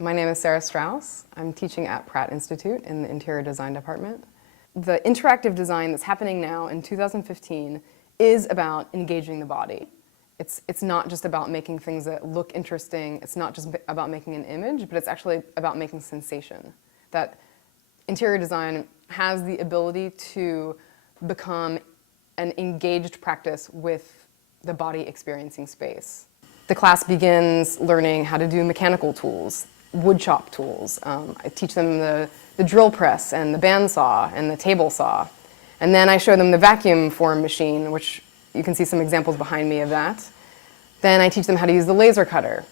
My name is Sarah Strauss. I'm teaching at Pratt Institute in the interior design department. The interactive design that's happening now in 2015 is about engaging the body. It's not just about making things that look interesting, it's not just about making an image, but it's actually about making sensation. That interior design has the ability to become an engaged practice with the body experiencing space. The class begins learning how to do mechanical tools, wood shop tools. I teach them the drill press and the bandsaw and the table saw. And then I show them the vacuum form machine, which you can see some examples behind me of that. Then I teach them how to use the laser cutter.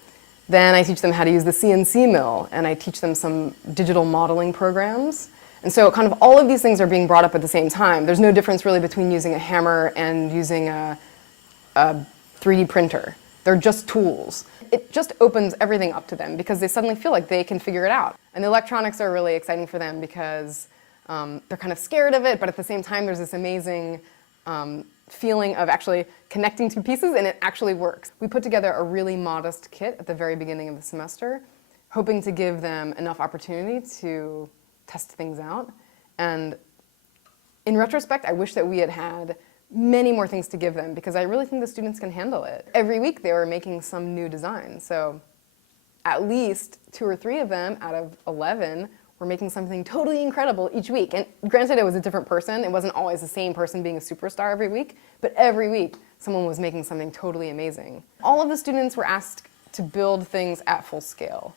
Then I teach them how to use the CNC mill, and I teach them some digital modeling programs. And so kind of all of these things are being brought up at the same time. There's no difference really between using a hammer and using a 3D printer. They're just tools. It just opens everything up to them because they suddenly feel like they can figure it out. And the electronics are really exciting for them because they're kind of scared of it, but at the same time there's this amazing feeling of actually connecting two pieces, and it actually works. We put together a really modest kit at the very beginning of the semester, hoping to give them enough opportunity to test things out. And in retrospect, I wish that we had had many more things to give them because I really think the students can handle it. Every week they were making some new design, so at least 2 or 3 of them out of 11 were making something totally incredible each week. And granted, it was a different person. It wasn't always the same person being a superstar every week, but every week someone was making something totally amazing. All of the students were asked to build things at full scale.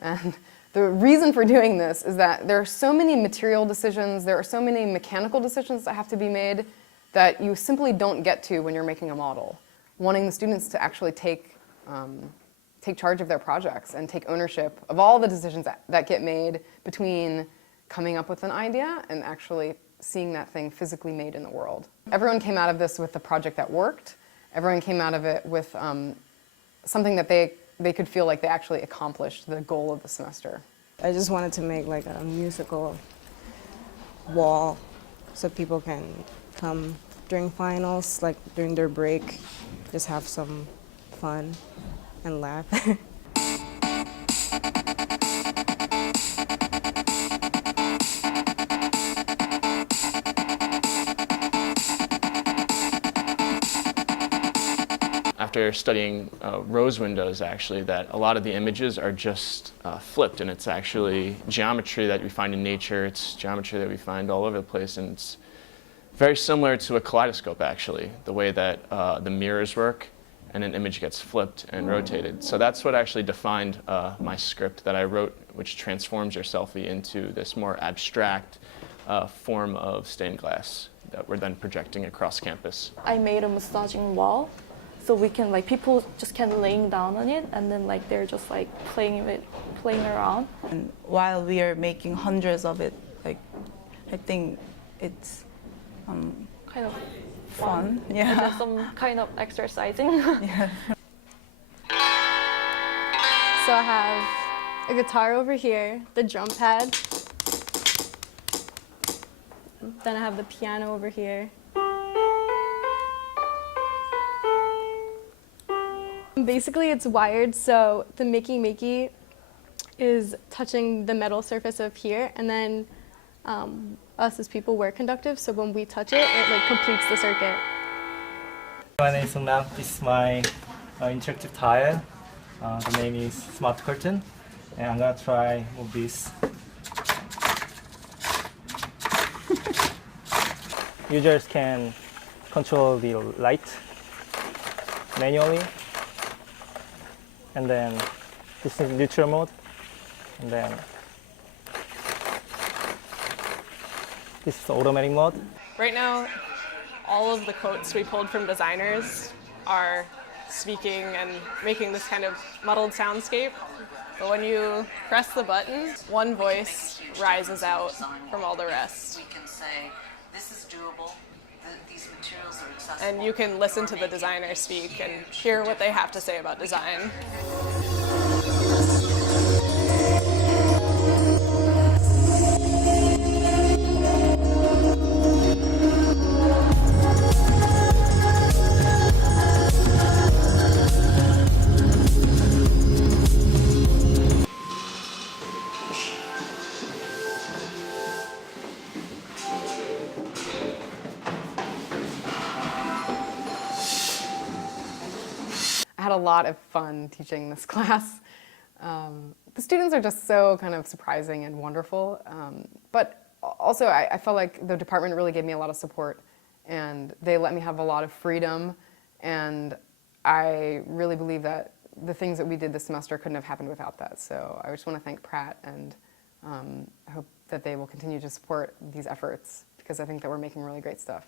And the reason for doing this is that there are so many material decisions, there are so many mechanical decisions that have to be made that you simply don't get to when you're making a model. Wanting the students to actually take charge of their projects and take ownership of all the decisions that get made between coming up with an idea and actually seeing that thing physically made in the world. Everyone came out of this with a project that worked. Everyone came out of it with something that they could feel like they actually accomplished the goal of the semester. I just wanted to make like a musical wall so people can come during finals, like during their break, just have some fun and laugh. After studying rose windows, actually, that a lot of the images are just flipped, and it's actually geometry that we find in nature, it's geometry that we find all over the place, and it's very similar to a kaleidoscope, actually, the way that the mirrors work and an image gets flipped and rotated. So that's what actually defined my script that I wrote, which transforms your selfie into this more abstract form of stained glass that we're then projecting across campus. I made a massaging wall, so we can, like, people just can laying down on it, and then like they're just like playing around. And while we are making hundreds of it, like, I think it's Kind of fun. And Yeah. then some kind of exercising. Yeah. So I have a guitar over here, the drum pad. Then I have the piano over here. Basically it's wired, so the makey is touching the metal surface of here, and then us as people, we're conductive, so when we touch it, it like completes the circuit. My name is Nam. This is my interactive tile. The name is Smart Curtain, and I'm gonna try move this. Users can control the light manually, and then this is neutral mode, and then this is automatic mode. Right now, all of the quotes we pulled from designers are speaking and making this kind of muddled soundscape. But when you press the button, one voice rises out from all the rest. We can say, this is doable, these materials are accessible. And you can listen to the designer speak and hear what they have to say about design. had a lot of fun teaching this class. The students are just so kind of surprising and wonderful, but also I felt like the department really gave me a lot of support, and they let me have a lot of freedom, and I really believe that the things that we did this semester couldn't have happened without that. So I just want to thank Pratt, and I hope that they will continue to support these efforts, because I think that we're making really great stuff.